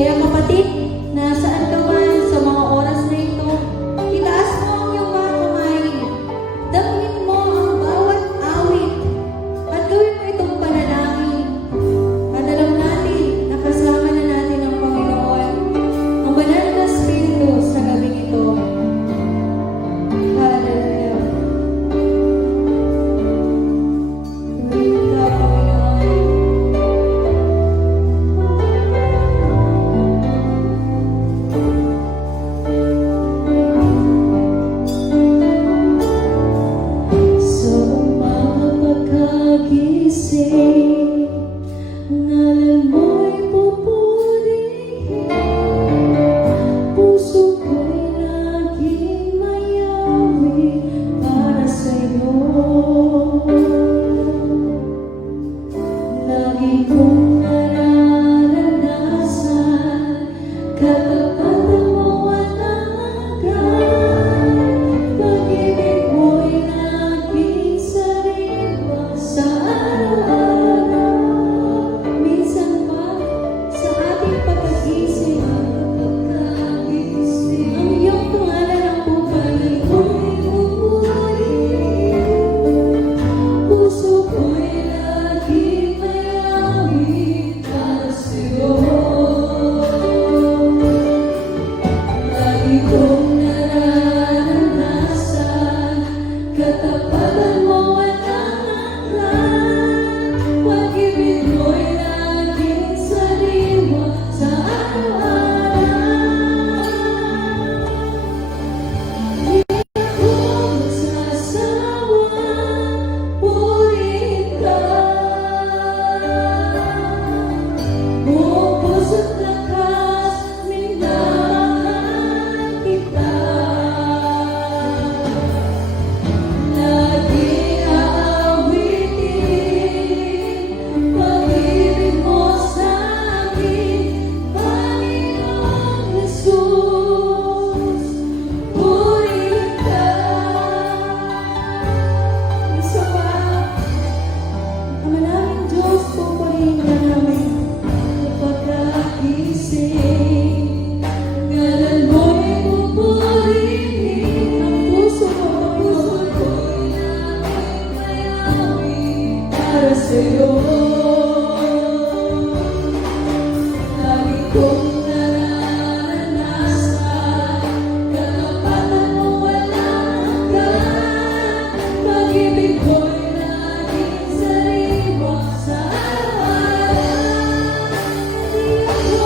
Kaya kapatid, nasaan ka man sa mga oras na ito, itaas mo ang iyong mga kamay, damhin mo ang bawat awit, at gawin mo itong panalangin. At alam natin, nakasama na natin ang Panginoon, ang banal na Espiritu sa gabing ito. Hallelujah. Hallelujah, Panginoon. Sa umaga pagkagising, ngalan mo'y pupurihin, puso ko'y laging mayawi para sa'yo. Lagi kong nararanasan, katapatan mo walang hanggan, pag-ibig mo'y laging sariwa sa araw-araw. Minsan pa sa ating pagkagising, ang iyong pangalan ang pupurihin. Puso ko'y laging mayawi para sa'yo. Lagi kong nararanasan, katapatan mo walang hanggan, pag-ibig mo'y laging sariwa sa araw-araw. Di ako magsasawang purihin ka, buong puso't lakas, minamahal kita. Lagi aawitin pag-ibig mo sa'kin, Panginoong Jesus. Purihin ka. Isa pa, Ama naming Diyos, pupurihin ka namin pagkagising. Ngalan mo'y pupurihin, ang puso ko'y laging mayawi para sa'yo. Lagi kong nararanasan, katapatan mo walang hanggan, pag-ibig mo'y laging sariwa sa araw-araw. Di ako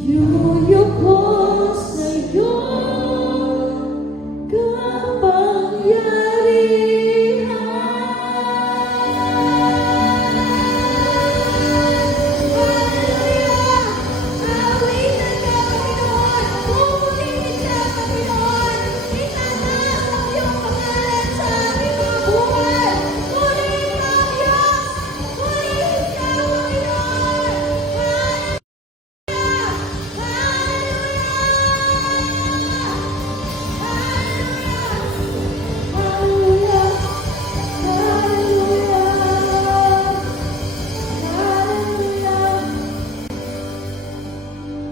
Yuyo ko sa iyong kapangyarihan. Awitan ka, Panginoon. Pupurihin ka, Panginoon. Itataas ang iyong pangalan sa aming mga buhay. Purihin ka, Diyos. Purihin ka, Panginoon.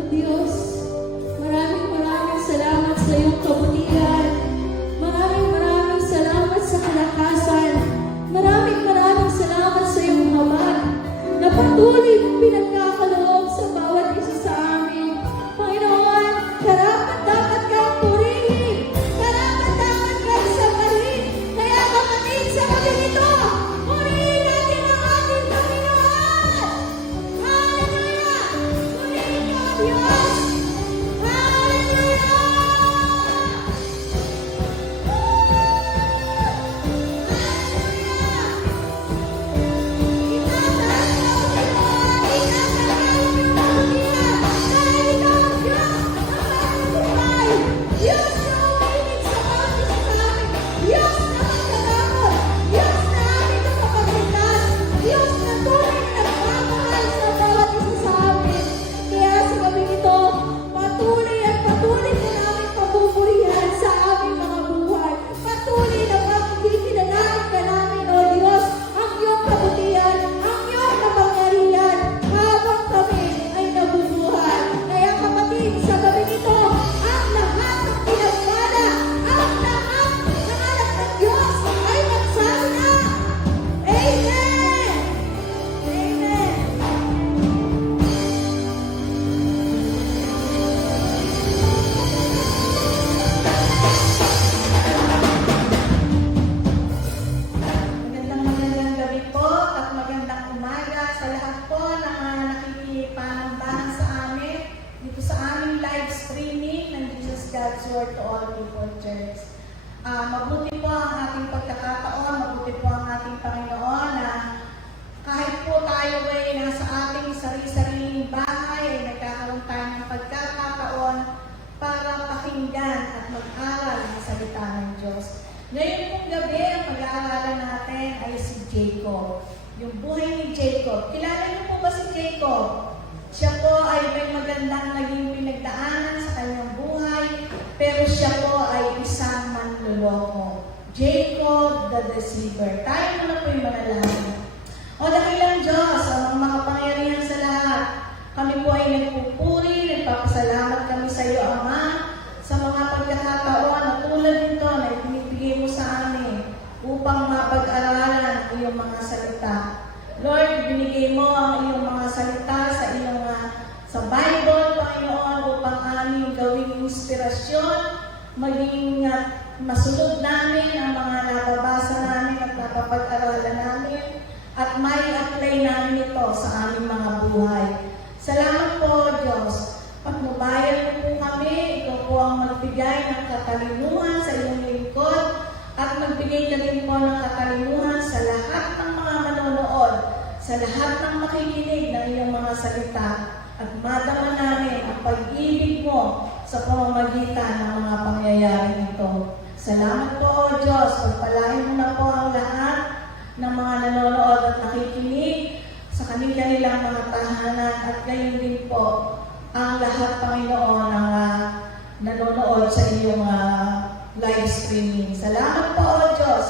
Diyos, maraming salamat sa iyong kabutihan. Maraming salamat sa kalakasan. Maraming salamat sa iyong habag na patuloy mong pinagkakaloob sa bawat isa sa amin. Panginoon, karapat dapat kang purihin. Karapat dapat kang sambahin. Kaya kapatid sa gabi nito, purihin natin ang ating Panginoon. Hallelujah! Purihin ka, Diyos! Hallelujah! Patuloy at patuloy na namin pabuburihan sa aming mga buhay. Patuloy na pagkikinalangin ka namin, O Diyos, ang iyong kabutihan, ang iyong kapangyarihan habang kami ay nabubuhay. Kaya kapatid, sa gabi nito, ang lahat ng pinagpala, ang lahat ng anak ng Diyos ay magsasana. Amen! Amen! Magandang gabi po at magandang umaga sa lahat po na nakikipanambahan sa amin dito sa aming live streaming ng Jesus God's Word to All People Church. Mabuti po ang ating pagkakataon, mabuti po ang ating Panginoon na kahit po tayo ay nasa ating sarili-sariling bahay ay nagkakaroon tayo ng pagkakataon para pakinggan at mag-aral ng salita ng Diyos. Ngayon pong gabi, ang pag-aaralan natin ay si Jacob. Yung buhay ni Jacob. Kilala niyo po ba si Jacob? Siya po ay may magandang naging pinagdaanan sa kanyang buhay, pero siya po ay isang manloloko. Jacob the deceiver. Tayo muna po yung manalangin. O dakilang Diyos, ang makapangyarihan sa lahat, kami po ay nagpupuri, nagpapasalamat kami sa iyo, Ama, sa mga pagkakataon na tulad nito na ibinibigay mo sa amin upang mapag-aralan ang iyong mga salita. Lord, binigay mo ang iyong mga salita sa iyong sa Bible, Panginoon, upang aming gawing inspirasyon, maging masunod namin ang mga nababasa namin at napapag-aralan namin, at may apply namin ito sa aming mga buhay. Salamat po, Diyos. Pagnubayan mo po kami, ikaw po ang magbigay ng katalinuhan sa iyong lingkod, at magbigay ka din po ng katalinuhan sa lahat ng mga manonood, sa lahat ng makikinig ng iyong mga salita, at madama namin ang pag-ibig mo sa pamamagitan ng mga pangyayari nito. Salamat po, O Diyos. Pagpalain mo na po ang lahat ng mga nanonood at nakikinig sa kanilang mga tahanan, at gayon din po ang lahat, Panginoon, ng nanonood sa iyong live streaming. Salamat po, O Diyos.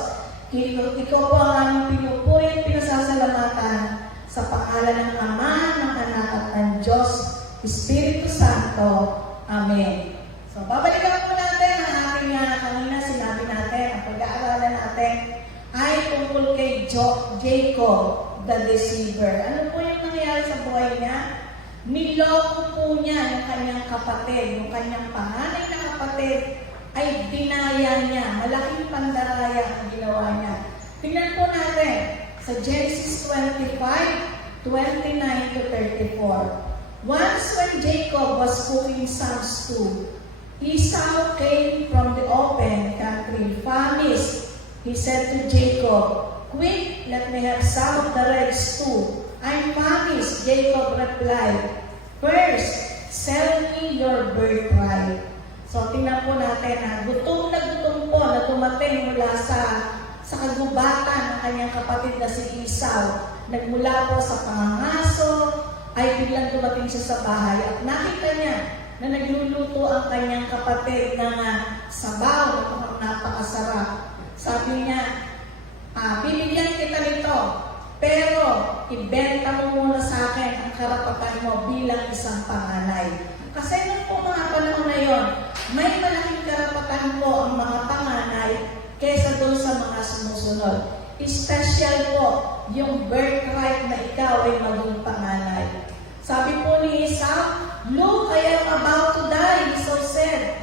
Ikaw po ang aming pinupuri at pinasasalamatan sa pangalan ng Ama, ng Anak at ng Diyos, Espiritu Santo. Amen. So, babalikan po natin ang ating kanina sinabi natin, ang pag-aaralan natin ay tungkol kay Jacob, the deceiver. Ano po yung nangyayari sa buhay niya? Niloko po niya yung kanyang kapatid, yung kanyang panganay na kapatid, ay dinaya niya. Malaking pandaraya ang ginawa niya. Tingnan po natin sa Genesis 25, 29 to 34. Once when Jacob Jacob was cooking some stew. Esau came from the open country, famished. He said to Jacob, "Quick, let me have some of the red stew." "I'm famished," Jacob replied. "First, sell me your birthright." So, tingnan po natin na gutom po na dumating mula sa kagubatan ng kanyang kapatid na si Esau. Nagmula po sa pangangaso, ay biglang dumating siya sa bahay at nakita niya na nagluluto ang kanyang kapatid ng sabaw na mukhang napakasarap. Sabi niya, "Bibigyan kita nito, pero ibenta mo muna sa akin ang karapatan mo bilang isang panganay." Kasi nung po mga panahon na yon, may malaking karapatan po ang mga panganay kaysa doon sa mga sumusunod. Special po yung birthright na ikaw ay maging panganay. Sabi po ni Esau, "Look, I am about to die," Esau said.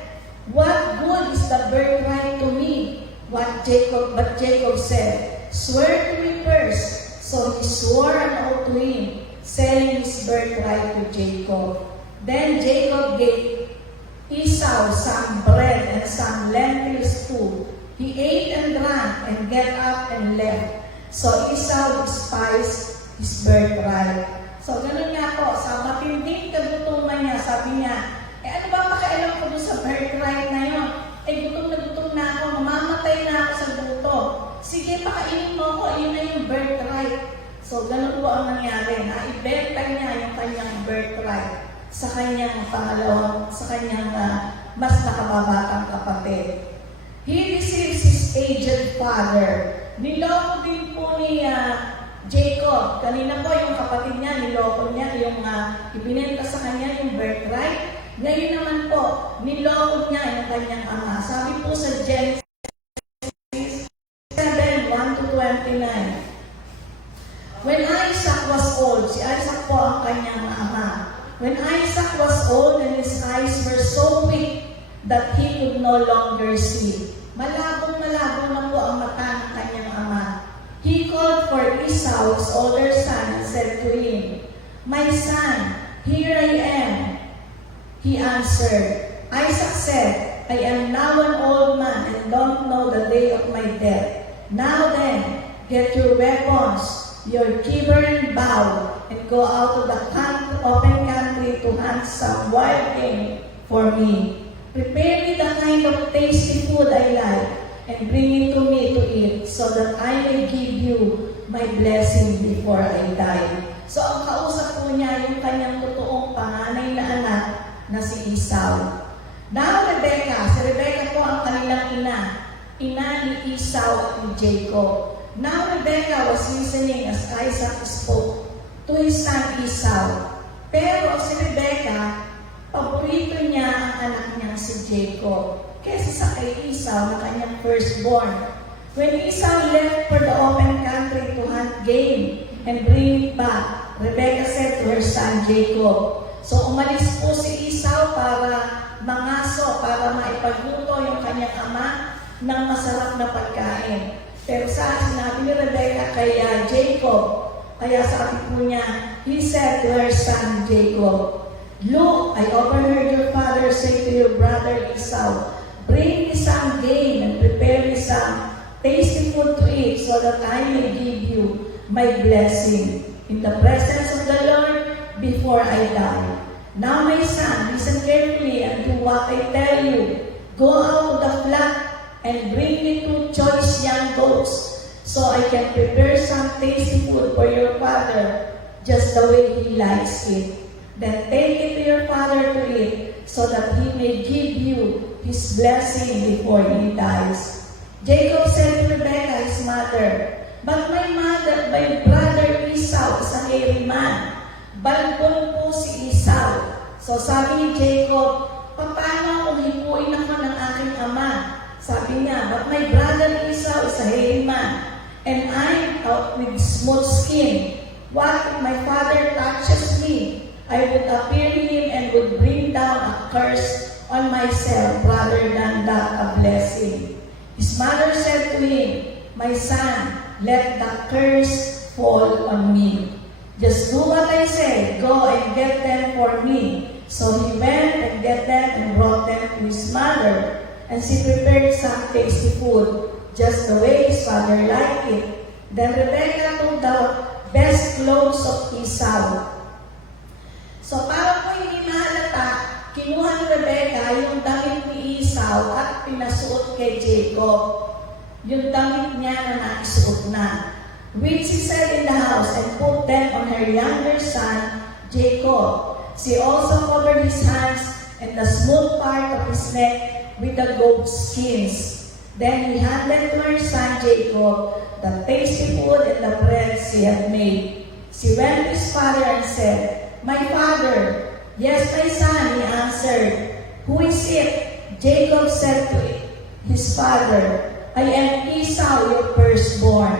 "What good is the birthright to me?" But Jacob said, "Swear to me first." So he swore an oath to him, selling his birthright to Jacob. Then Jacob gave Esau some bread and some lentil stew. He ate and drank and get up and left. So Esau despised his birthright. So ganun nga po, sa matinding kagutuman niya, sabi niya, ano ba pakialam ko doon sa birthright na yun? Gutom na ako, mamamatay na ako sa gutom. Sige, pakainin mo ako, yun na yung birthright. So ganun po ang nangyari, na ibenta niya yung kanyang birthright sa kanyang mas nakababatang kapatid. He receives his aged father. Niloko din po ni Jacob. Kanina po yung kapatid niya, niloko niya yung ibinenta sa kanya yung birthright. Ngayon naman po, niloko niya yung kanyang ama. Sabi po sa Genesis 7:1-29. When Isaac was old, si Isaac po ang kanyang ama. When Isaac was old and his eyes were so weak that he could no longer see. Malabong-malabo na po ang mata ng kanyang ama. He called for Esau, his older son, and said to him, "My son, here I am." He answered. Isaac said, "I am now an old man and don't know the day of my death. Now then, get your weapons, your quiver and bow, and go out to the open country to hunt some wild game for me. Prepare me the kind of tasty food I like, and bring it to me to eat, so that I may give you my blessing before I die." So ang kausap po niya yung kanyang totoong panganay na anak na si Esau. Now si Rebecca po ang kanilang ina ni Esau at ni Jacob. Now Rebecca was listening as Isaac spoke to his son Esau. Pero si Rebecca, paborito niya ang anak niyang si Jacob kaysa sa kay Esau na kanyang firstborn. When Esau left for the open country to hunt game and bring it back, Rebecca said to her son Jacob. So umalis po si Esau para mangaso, para maipagluto yung kanyang ama ng masarap na pagkain. Pero sinabi ni Rebecca kay Jacob, kaya sabi po niya, he said to her son Jacob, "Look, I overheard your father say to your brother Esau, bring me some game and prepare me some tasty food to eat so that I may give you my blessing in the presence of the Lord before I die. Now my son, listen carefully and do what I tell you. Go out to the flock and bring me 2 choice young goats so I can prepare some tasty food for your father just the way he likes it. Then take it to your father to eat so that he may give you his blessing before he dies." Jacob said to Rebekah, his mother, "But my brother Esau is a hairy man." Balbon po si Esau. So sabi ni Jacob, "Paano kung hipuin ako ng aking ama?" Sabi niya, "But my brother Esau is a hairy man, and I'm out with smooth skin. What if my father touches me? I would appear to him and would bring down a curse on myself rather than that a blessing." His mother said to him, "My son, let the curse fall on me. Just do what I say. Go and get them for me." So he went and she prepared some tasty food, just the way his father liked it. Then Rebecca took the best clothes of Esau. So para po hindi mahalata, kinuha ni Rebecca yung damit ni Esau at pinasuot kay Jacob. Yung damit niya na naisuot na, which she set in the house and put them on her younger son, Jacob. She also covered his hands and the smooth part of his neck with the goat skins. Then he handed to her son Jacob the tasty food and the bread she had made. She went to his father and said, "My father." "Yes, my son," he answered. "Who is it?" Jacob said to his father, "I am Esau, your firstborn.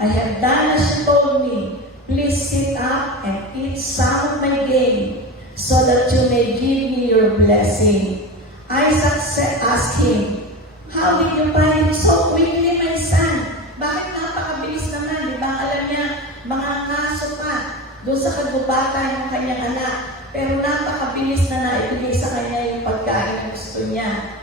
I have done as you told me. Please sit up and eat some of my game, so that you may give me your blessing." Isaac asked him, "How did you find it so quickly, my son?" Bakit napakabilis naman, di ba? Alam niya, mga kaso pa doon sa kagubatan ng kanyang anak. Pero napakabilis na naibigay sa kanya yung pagkain na gusto niya.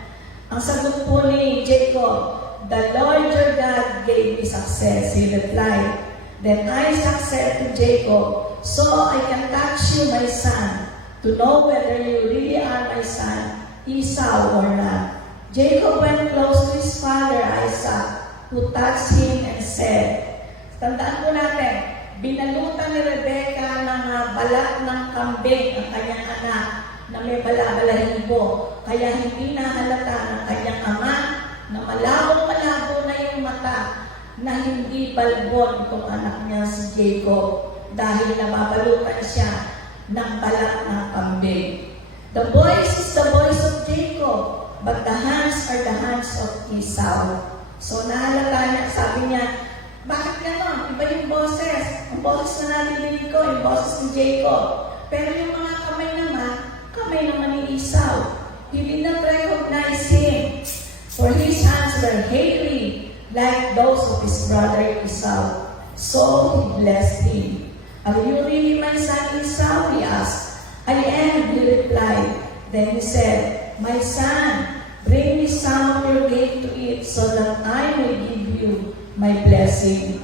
Ang sagot po ni Jacob, "The Lord your God gave me success," he replied. Then Isaac said to Jacob, "So I can touch you, my son, to know whether you really are my son, Esau, or not." Jacob went close to his father Isaac, who touched him and said, tandaan po natin, binalutan ni Rebecca ng balat ng kambing ang kanyang anak na may bala-balahibo. Kaya hindi nahalata ng kanyang ama na malabo-malabo na yung mata na hindi balbon itong anak niya si Jacob dahil nababalutan siya ng balat ng kambing. The voice is the voice of Jacob, but the hands are the hands of Esau. So nahalata niya, sabi niya, bakit gano'n? Iba yung boses. Ang boses na narinig ko, yung boses ni Jacob. Pero yung mga kamay naman ni Esau. He did not recognize him, for his hands were hairy, like those of his brother Esau. So he blessed him. "Are you really my son Esau?" he asked. "I am," he replied. Then he said, "My son, bring me some of your game to eat, so that I may give you my blessing."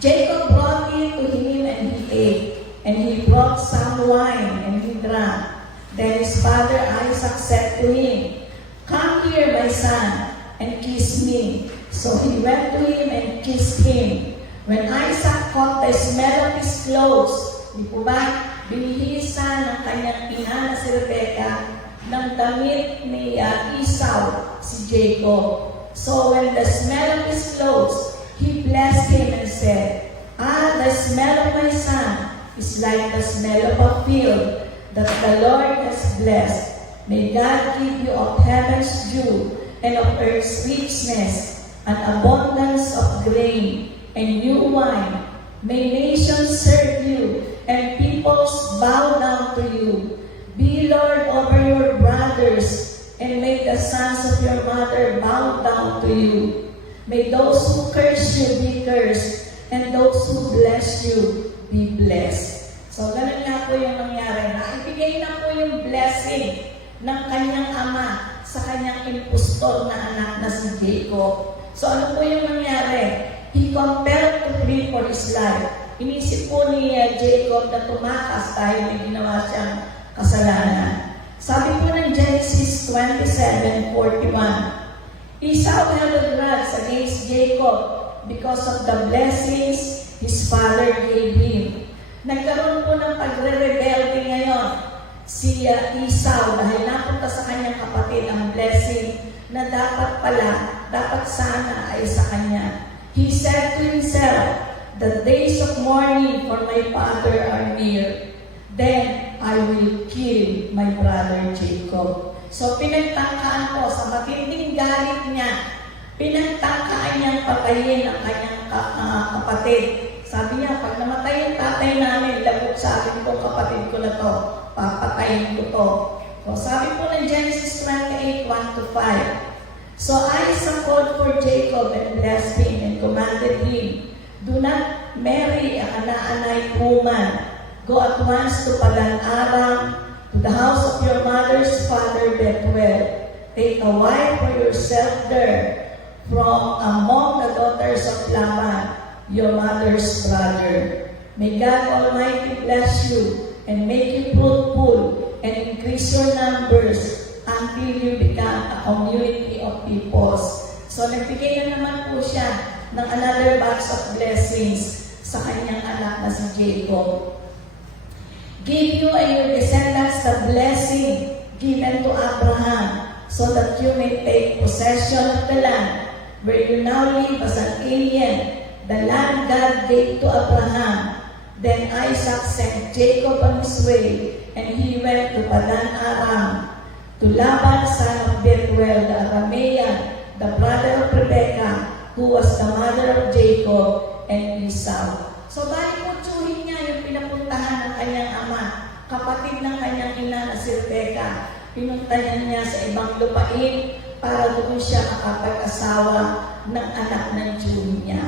Jacob brought it to him, and he ate. And he brought some wine, and he drank. Then his father Isaac said to him, "Come here, my son, and kiss me." So he went to him and kissed him. When Isaac caught the smell of his clothes, di po ba, binihisa ng kanyang ina na si Rebecca ng damit ni Esau, si Jacob. So when the smell of his clothes, he blessed him and said, "The smell of my son is like the smell of a field that the Lord has blessed. May God give you of heaven's dew and of earth's richness, an abundance of grain and new wine. May nations serve you and peoples bow down to you. Be Lord over your brothers, and may the sons of your mother bow down to you. May those who curse you be cursed, and those who bless you be blessed." So, ganun nga po yung nangyari. Naibigay na po yung blessing ng kanyang ama sa kanyang impostor na anak na si Jacob. So, ano po yung nangyari? He compelled to flee for his life. Inisip po ni Jacob na tumakas dahil may ginawa siyang kasalanan. Sabi po ng Genesis 27:41, Esau held a grudge against Jacob because of the blessings his father gave him. Nagkaroon po ng pagre-rebelde ngayon si Esau dahil napunta sa kanyang kapatid ang blessing na dapat sana ay sa kanya. He said to himself, "The days of mourning for my father are near. Then I will kill my brother Jacob." So pinagtangkaan po sa matinding galit niya, pinagtangkaan niyang patayin ang kanyang kapatid. Sabi niya, pag namatay yung tatay namin, lagot sa akin itong kapatid ko na to, papatayin ko to. So sabi po ng Genesis 28:1-5, "So Isaac called for Jacob and blessed him and commanded him, 'Do not marry a Canaanite woman. Go at once to Padan Aram, to the house of your mother's father Bethuel. take a wife for yourself there from among the daughters of Laban, your mother's brother. May God Almighty bless you and make you fruitful and increase your numbers until you become a community of peoples. So nagbigay na naman po siya ng another batch of blessings sa kanyang anak na si Jacob. Give you and your descendants the blessing given to Abraham, so that you may take possession of the land where you now live as an alien, the land God gave to Abraham. Then Isaac sent Jacob on his way, and he went to Padan Aram, to Laban son of Bethuel the Aramean, the brother of Rebekah, who was the mother of Jacob and Esau. So, bali po tsuhin niya yung pinapuntahan ng kanyang ama, kapatid ng kanyang ina na si Rebecca. Pinuntahan niya sa ibang lupain para doon siya makapag-asawa ng anak ng tsuhin niya.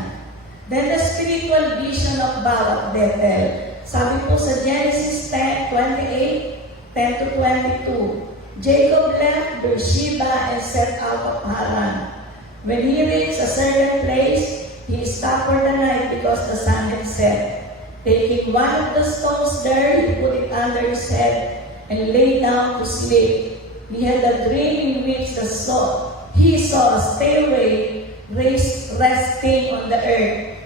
Then the spiritual vision of Baal at Bethel. Sabi po sa Genesis 10:28, 10 to 22, Jacob left Beersheba and set out of Haran. When he reached a certain place, he stopped for the night because the sun had set. Taking one of the stones there, he put it under his head and lay down to sleep. He had a dream in which he saw a stairway resting on the earth,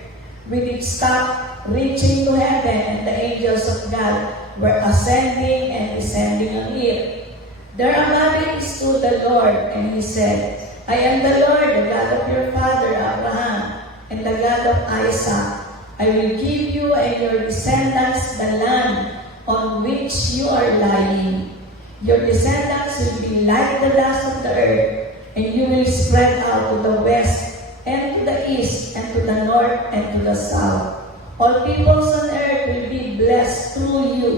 with its top reaching to heaven, and the angels of God were ascending and descending on it. There above it stood the Lord, and he said, I am the Lord, the God of your father Abraham, and the God of Isaac. I will give you and your descendants the land on which you are lying. Your descendants will be like the dust of the earth, and you will spread out to the west, and to the east, and to the north, and to the south. All peoples on earth will be blessed through you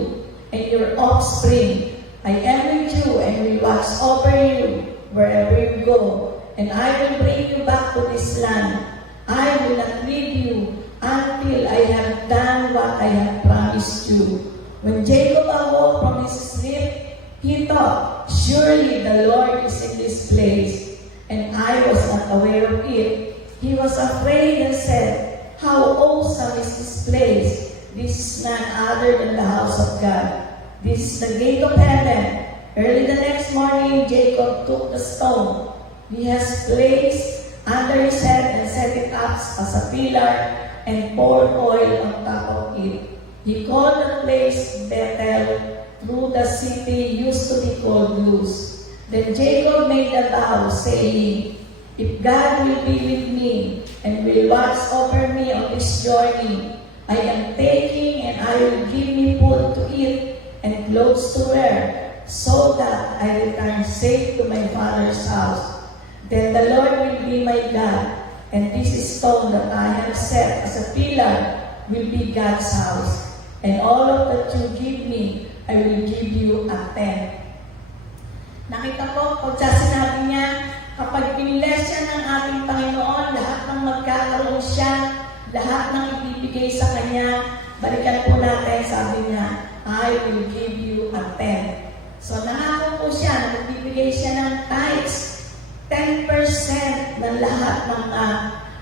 and your offspring. I am with you and will watch over you wherever you go, and I will bring you back to this land. I will not leave you until I have done what I have promised you. When Jacob awoke from his sleep, he thought, surely the Lord is in this place, and I was not aware of it. He was afraid and said, how awesome is this place! This is none other than the house of God. This is the gate of heaven. Early the next morning, Jacob took the stone he has placed under his head and set it up as a pillar and poured oil on top of it. He called the place Bethel, through the city used to be called Luz. Then Jacob made a vow, saying, if God will be with me and will watch over me on this journey I am taking, and I will give me food to eat and clothes to wear, so that I return safe to my father's house, then the Lord will be my God, and this stone that I have set as a pillar will be God's house. And all of that you give me, I will give you a tenth. Nakita ko, pag sinabi niya, kapag piniless siya ng ating Panginoon, lahat ng magkakaroon siya, lahat ng ibibigay sa Kanya, balikan po natin, sabi niya, I will give you a tenth. So nangako po siya, nagbibigay siya ng tithes, 10% ng lahat ng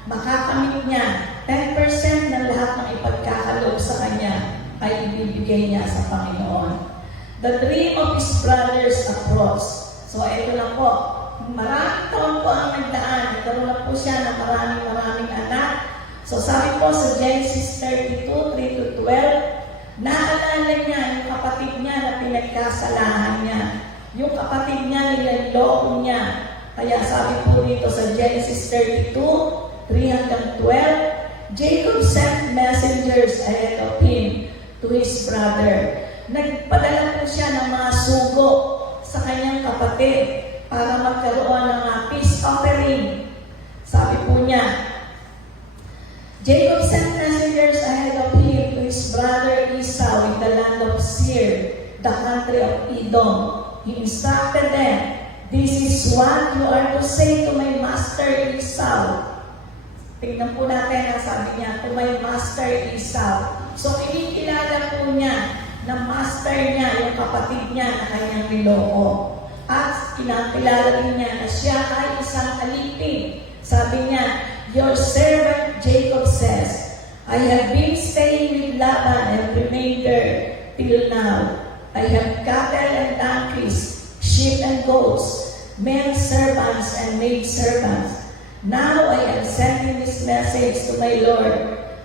makakamit niya, 10% ng lahat ng ipagkakaloob sa Kanya, ay ibibigay niya sa Panginoon. The dream of his brothers approach. So ito na po, maraming taon po ang nagdaan. Nagkaroon na po siya ng maraming anak. So sabi po sa Genesis 32, 3-12, naalala niya yung kapatid niya na pinagkasalahan niya. Yung kapatid niya nilaloko niya. Kaya sabi po dito sa Genesis 32, 3-12, Jacob sent messengers ahead of him to his brother. Nagpadala po siya ng mga sugo sa kanyang kapatid para magkaroon ng peace offering. Sabi po niya, Jacob sent messengers ahead of him to his brother Esau in the land of Seir, the country of Edom. He instructed them, this is what you are to say to my master Esau. Tingnan po natin ang sabi niya, to my master Esau. So, kinikilala po niya na master niya, yung kapatid niya na kanyang niloko. At kinakilala din niya na siya ay isang alipin. Sabi niya, "Your servant Jacob says, I have been staying with Laban and remained there till now. I have cattle and donkeys, sheep and goats, men servants and maid servants. Now I am sending this message to my Lord,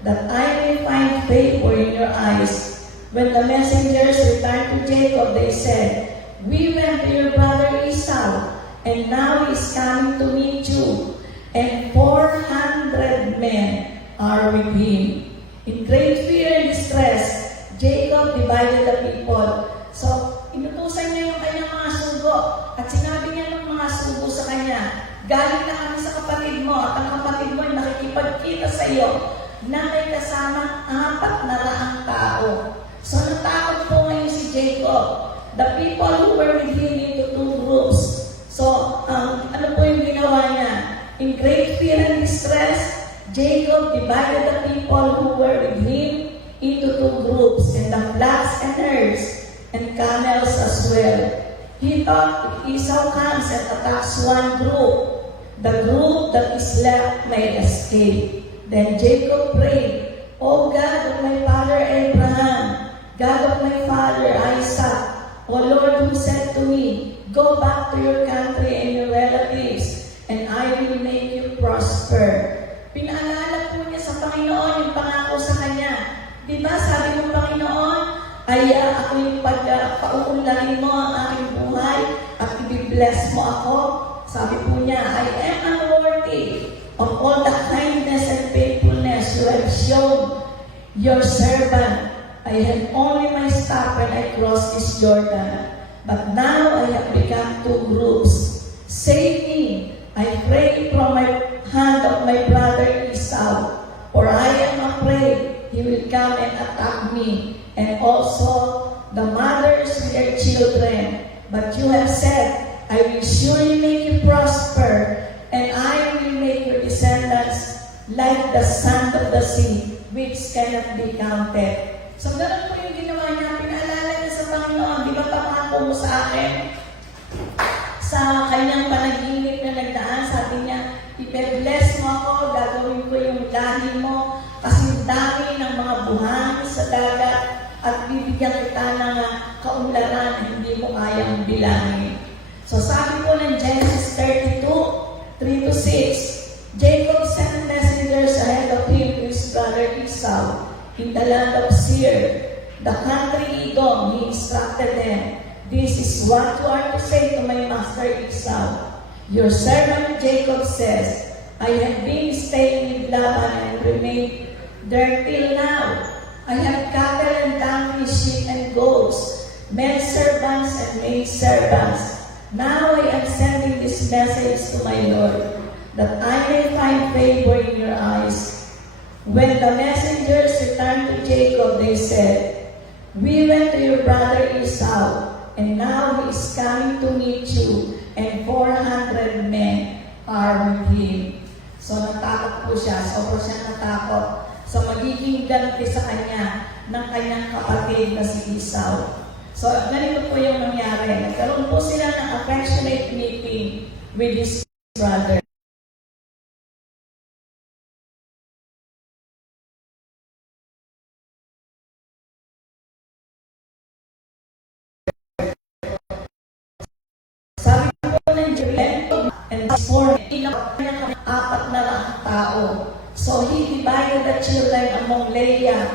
that I may find favor in your eyes." When the messengers returned to Jacob, they said, "We went to your brother Esau, and now he is coming to meet you, and 400 men are with him." In great fear and distress, Jacob divided the people. So, inutusan niya yung kanyang mga sugo, at sinabi niya ng mga sugo sa kanya, "Galing na kami sa kapatid mo, at ang kapatid mo ay nakikipagkita sa iyo na may kasamang 400 tao." So, natakot po ngayon si Jacob. The people who were with him into two groups. So, ano po yung ginawa niya? In great fear and distress, Jacob divided the people who were with him into two groups, and the flocks and herds and camels as well. He thought, if Esau comes and attacks one group, the group that is left may escape. Then Jacob prayed, "O God of my father Abraham, God of my father Isaac, O Lord, who said to me, 'Go back to your country and your relatives, and I will make you prosper.'" Pinaalala po niya sa Panginoon yung pangako sa kanya. Di ba, sabi ng Panginoon, ay ako yung pauunlarin mo ang aking buhay at i-bless mo ako. Sabi po niya, "I am unworthy of all the kindness and faithfulness you have shown your servant. I had only my staff when I crossed this Jordan, but now I have become two groups. Save me, I pray, from my hand of my brother Esau, for I am afraid he will come and attack me, and also the mothers with their children. But you have said, I will surely make you prosper, and I will make your descendants like the sand of the sea, which cannot be counted." So, ganun po yung ginawa niya. Pinaalala niya sa Panginoon, "Di ba pangako mo sa akin?" Sa kanyang panaginip na nagdaan, sabi niya, "Ipe-bless mo ako, gagawin ko yung lahi mo, kasi dami ng mga buhangin sa dagat, at bibigyan kita ng kaunlaran na hindi mo kayang bilangin." So sabi po ng Genesis 32, 3-6, Jacob sent messengers ahead of him to his brother Esau in the land of Seir, the country Edom. He instructed them, "This is what you are to say to my master Esau. Your servant Jacob says, I have been staying with Laban and remained there till now. I have cattle and donkeys, sheep and goats, men servants and maid servants. Now I am sending this message to my Lord, that I may find favor in your eyes." When the messengers returned to Jacob, they said, "We went to your brother Esau, and now he is coming to meet you, and 400 men are with him." So natakot po siya, sobrang siya natakot sa magiging ganti sa kanya ng kanyang kapatid na si Esau. So ganito po yung nangyari. Nagkaroon po sila ng affectionate meeting with his brother. Sabi po ng Julian, and for ilang 400 tao. So he divided the children among Leah,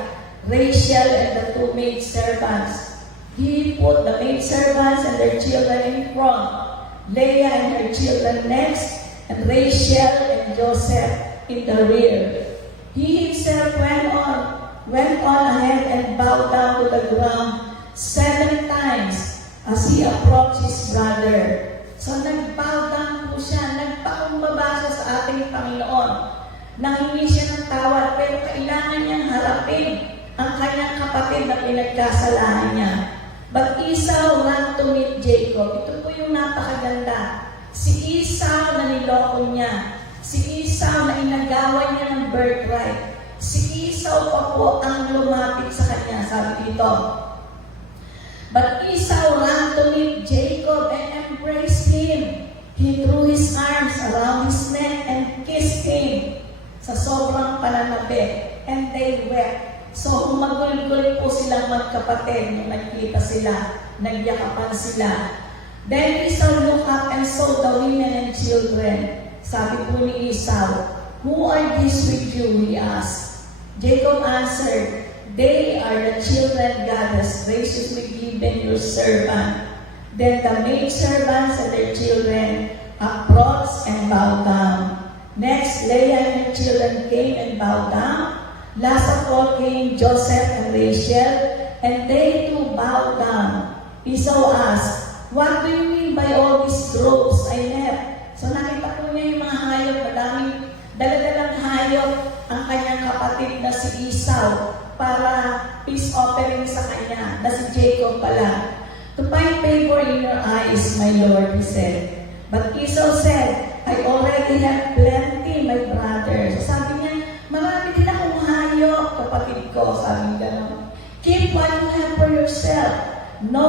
Rachel, and the two maid servants. He put the maid servants and their children in front, Leah and her children next, and Rachel and Joseph in the rear. He himself went on ahead and bowed down to the ground 7 times as he approached his brother. So nag-bow down po siya, nagpakumbaba siya sa ating Panginoon. Nanghingi siya ng tawad, pero kailangan niyang harapin ang kanyang kapatid na pinagkasalahan niya. But Esau ran to meet Jacob. Ito po yung napakaganda. Si Esau na niloko niya. Si Esau na inagawan niya ng birthright. Si Esau pa po ang lumapit sa kanya, sabi dito. But Esau ran to meet Jacob and embraced him. and they wept. So humagulgol po silang magkapatid nung nagkita sila, nagyakapan sila. Then Esau looked up and saw the women and children. Sabi po ni Esau, "Who are these with you?" he asked. Jacob answered, "They are the children God has graciously given your servant." Then the maidservants and their children approached and bowed down. Next, Leah and her children came and bowed down. Last of all came Joseph and Rachel, and they too bowed down. Esau asked, "What do you mean by all these groves I left?" So nakita po niya yung mga hayop, madaming daladalang hayop ang kanyang kapatid na si Esau para peace offering sa kanya, na si Jacob pala. "To find favor in your eyes, my Lord," he said. But Esau said, "I already have plenty, my brother." So sabi niya, marami din akong hayop, kapatid ko. Sabi gano'n. "Keep what you have for yourself." "No,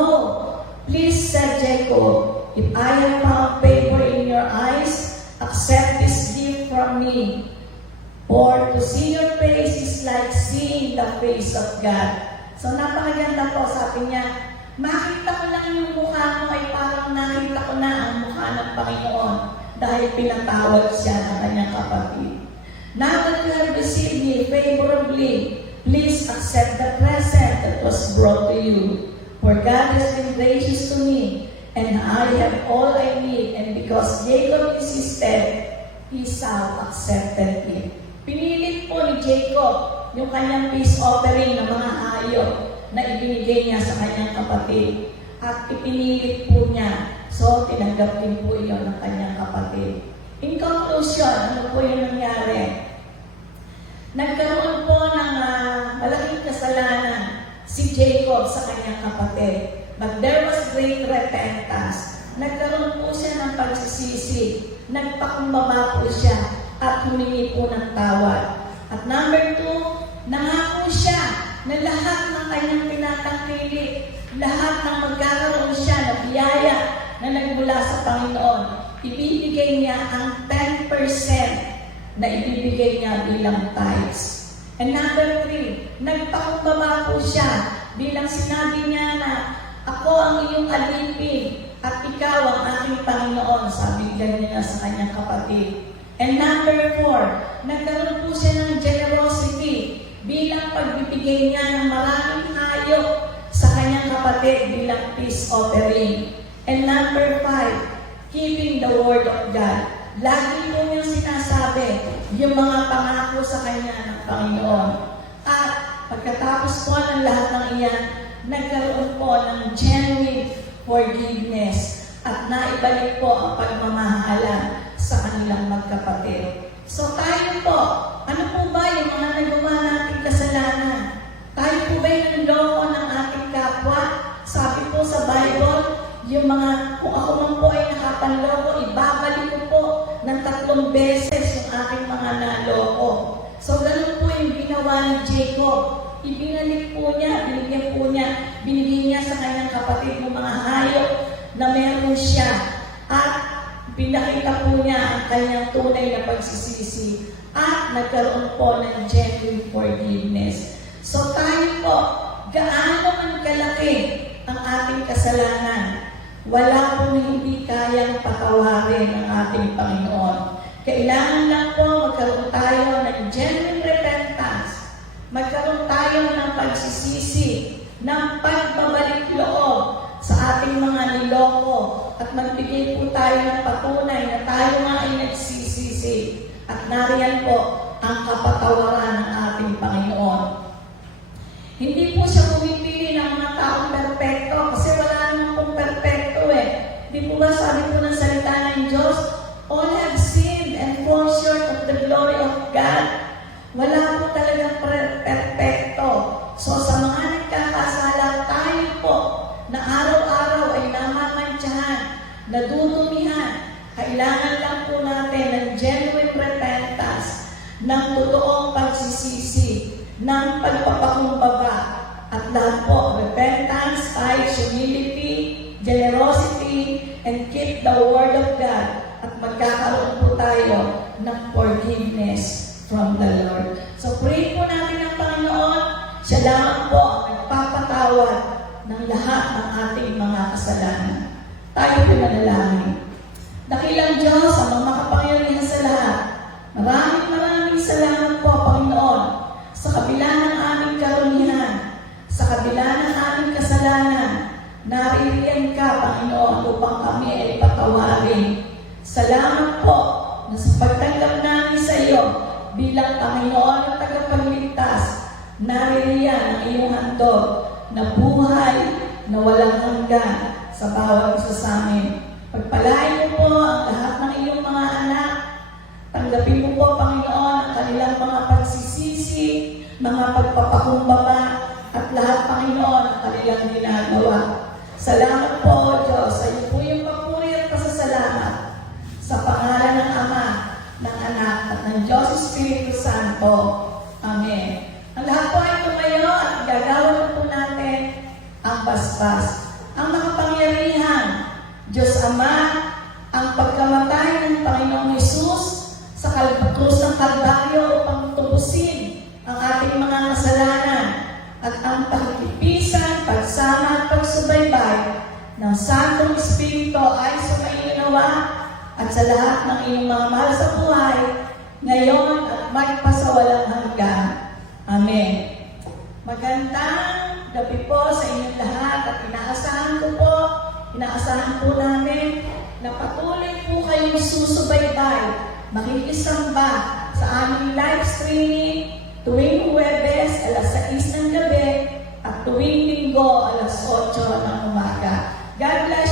please," said Jacob, "if I have found favor in your eyes, accept this gift from me. For to see your face is like seeing the face of God." So napakaganda po, sabi niya, makita ko lang yung mukha mo ay parang nakita ko na ang mukha ng Panginoon dahil pinatawad siya ng kanyang kapatid. "Now that you have received me favorably, please accept the present that was brought to you. For God has been gracious to me, and I have all I need." And because Jacob insisted, Esau accepted it. Pinilit po ni Jacob yung kanyang peace offering ng mga hayop na ibinigay niya sa kanyang kapatid. At ipinilit po niya. So, tinanggap din po iyon ng kanyang kapatid. In conclusion, ano po yung nangyari? Nagkaroon po ng malaking kasalanan si Jacob sa kanyang kapatid. But there was great repentance. Nagkaroon po siya ng pagsisisi. Nagpakumbaba po siya at humingi po ng tawad. At number 2, nangako siya na lahat ng kanyang tinatangkilik, lahat ng magkakaroon siya na biyaya na nagmula sa Panginoon, ibibigay niya ang 10% na ibibigay niya bilang tithes. And number 3, nagpakumbaba po siya bilang sinabi niya na, "Ako ang iyong alipin at ikaw ang aking Panginoon." Sabi ganyan niya sa kanyang kapatid. And number 4, nagkaroon po siya ng generosity bilang pagbibigay niya ng maraming hayop sa kanyang kapatid bilang peace offering. And number 5, keeping the word of God. Lagi po niyang sinasabi yung mga pangako sa kanya ng Panginoon. At pagkatapos po ng lahat ng iyan, nagkaroon po ng genuine forgiveness at naibalik po ang pagmamahalan sa kanilang magkapatid. So tayo po, ano po ba yung mga nagawa nating kasalanan? Tayo po ba yung nanloko ng ating kapwa? Sabi po sa Bible, yung mga, kung ako man po ay nakapanloko, ibabalik ko po ng 3 beses yung aking mga naloko. So ganun po yung ginawa ni Jacob. Ibinalik po niya, binigyan niya sa kanyang kapatid ng mga hayop na meron siya. At pinakita po niya ang kanyang tunay na pagsisisi at nagkaroon po ng genuine forgiveness. So tayo po, gaano man kalaki ang ating kasalanan, wala pong hindi kayang patawarin ng ating Panginoon. Kailangan lang po magkaroon tayo ng genuine repentance, magkaroon tayo ng pagsisisi, ng pagbabalik loob sa ating mga niloko at magbigay po tayo ng patunay na tayo nga ay nagsisisi at nariyan po ang kapatawaran ng ating Panginoon. Hindi po siya pumipili ng mga taong perpekto kasi wala naman pong perpekto eh. Di po ba sabi po ng salita ng Diyos, all have sinned and fall short of the glory of God. Wala po talagang perpekto. So sa mga nagkakasala, tayo po na araw-araw ay namamantsahan, nadudumihan. Kailangan lang po natin ng genuine repentance, ng totoong pagsisisi, ng pagpapakumbaba, at lahat po, repentance, tithes, humility, generosity, and keep the word of God, at magkakaroon po tayo ng forgiveness from the Lord. So pray po natin ang Panginoon. Siya lamang po ang nagpapatawad ng lahat ng ating mga kasalanan. Tayo po manalangin. Dakilang Diyos, ang makapangyarihan sa lahat, maraming salamat po, Panginoon, sa kabila ng aming karunihan, sa kabila ng aming kasalanan, naririyan ka, Panginoon, upang kami ay patawarin. Salamat po na sa pagtanggap namin sa iyo bilang Panginoon at tagapagligtas, naririyan ang iyong handog na buhay na walang hanggan sa bawat isa sa amin. Pagpalain mo po ang lahat ng iyong mga anak. Tanggapin mo po, Panginoon, ang kanilang mga pagsisisi, mga pagpapakumbaba, at lahat, Panginoon, ang kanilang ginagawa. Salamat po, Diyos, sa iyo po yung papuri at pasasalamat sa pangalan ng Ama, ng Anak, at ng Diyos Espiritu Santo. Amen. Ang lahat po ay tumayo at gagawin po natin ang basbas. Ang makapangyarihan, Diyos Ama, ang pagkamatay ng Panginoong Hesus sa krus ng Kalbaryo upang tubusin ang ating mga kasalanan at ang pagkikipisan, pagsama at pagsubaybay ng Santong Espiritu ay sumainawa at sa lahat ng iyong mga mahal sa buhay ngayon at magpasawalang hanggan. Amen. Magandang gabi po sa inyong lahat at inaasahan po namin na patuloy po kayong susubaybay, makikisamba sa aming live streaming tuwing Huwebes alas 6 ng gabi at tuwing Linggo alas 8 ng umaga. God bless